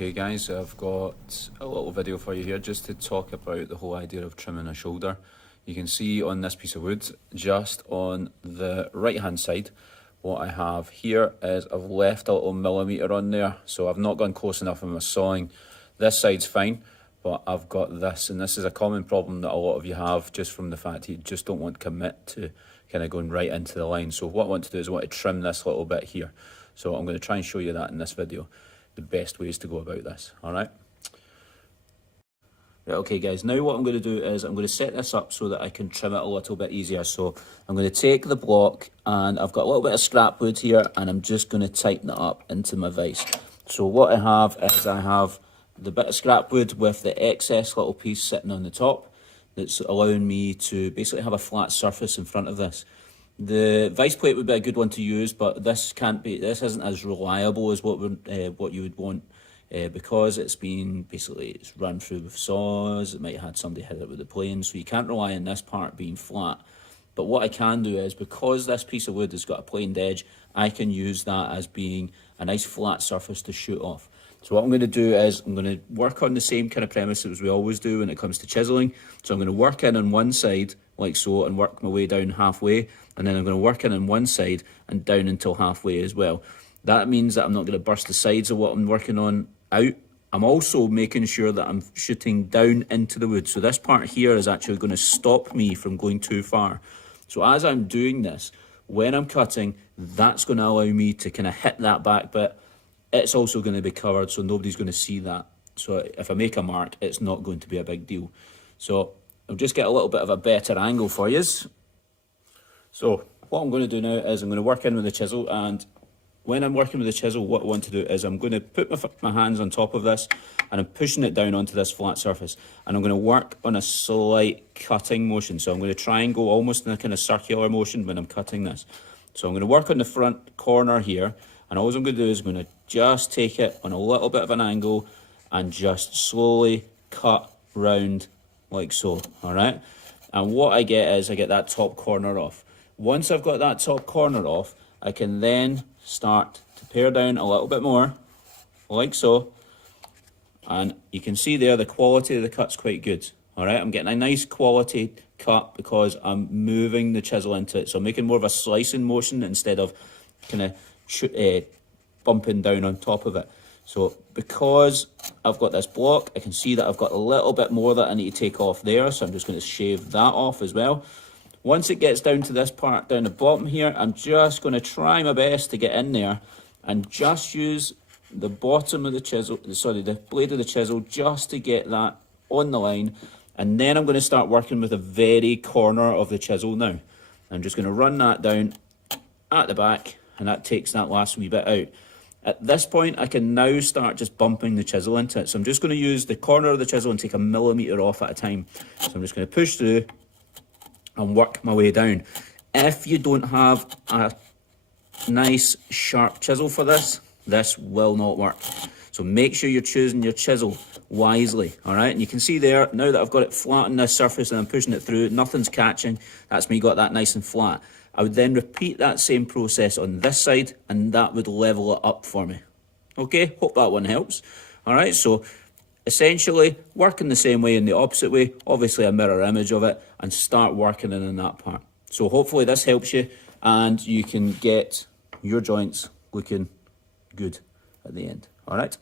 Okay guys, I've got a little video for you here just to talk about the whole idea of trimming a shoulder. You can see on this piece of wood, just on the right hand side, what I have here is I've left a little millimetre on there. So I've not gone close enough in my sawing. This side's fine, but I've got this, and this is a common problem that a lot of you have just from the fact that you just don't want to commit to kind of going right into the line. So what I want to do is I want to trim this little bit here. So I'm going to try and show you that in this video, the best ways to go about this, all right? Right, okay guys, now what I'm going to do is I'm going to set this up so that I can trim it a little bit easier. So I'm going to take the block, and I've got a little bit of scrap wood here, and I'm just going to tighten it up into my vise. So what I have is I have the bit of scrap wood with the excess little piece sitting on the top that's allowing me to basically have a flat surface in front of this. The vice plate would be a good one to use, but this isn't as reliable as what you would want, because it's run through with saws. It might have had somebody hit it with a plane, so you can't rely on this part being flat. But what I can do is, because this piece of wood has got a planed edge, I can use that as being a nice flat surface to shoot off. So what I'm going to do is I'm going to work on the same kind of premise as we always do when it comes to chiseling. So I'm going to work in on one side like so and work my way down halfway, and then I'm going to work in on one side and down until halfway as well. That means that I'm not going to burst the sides of what I'm working on out. I'm also making sure that I'm shooting down into the wood. So this part here is actually going to stop me from going too far. So as I'm doing this, when I'm cutting, that's going to allow me to kind of hit that back bit. It's also going to be covered, so nobody's going to see that. So if I make a mark, it's not going to be a big deal. So I'll just get a little bit of a better angle for you. So what I'm going to do now is I'm going to work in with the chisel, and when I'm working with the chisel, what I want to do is I'm going to put my hands on top of this, and I'm pushing it down onto this flat surface, and I'm going to work on a slight cutting motion. So I'm going to try and go almost in a kind of circular motion when I'm cutting this. So I'm going to work on the front corner here, and all I'm going to do is I'm going to just take it on a little bit of an angle and just slowly cut round like so, all right? And what I get is I get that top corner off. Once I've got that top corner off, I can then start to pare down a little bit more, like so. And you can see there the quality of the cut's quite good, all right? I'm getting a nice quality cut because I'm moving the chisel into it. So I'm making more of a slicing motion instead of kind of bumping down on top of it. So because I've got this block, I can see that I've got a little bit more that I need to take off there. So I'm just going to shave that off as well. Once it gets down to this part down the bottom here, I'm just going to try my best to get in there and just use the bottom of the chisel, the blade of the chisel, just to get that on the line. And then I'm going to start working with the very corner of the chisel now. I'm just going to run that down at the back, and that takes that last wee bit out. At this point, I can now start just bumping the chisel into it. So I'm just going to use the corner of the chisel and take a millimetre off at a time. So I'm just going to push through and work my way down. If you don't have a nice sharp chisel for this, this will not work. So make sure you're choosing your chisel wisely, all right? And you can see there, now that I've got it flat on this surface and I'm pushing it through, nothing's catching. That's me got that nice and flat. I would then repeat that same process on this side, and that would level it up for me. Okay, hope that one helps. All right, so essentially working the same way in the opposite way, obviously a mirror image of it, and start working in that part. So hopefully this helps you, and you can get your joints looking good at the end. All right.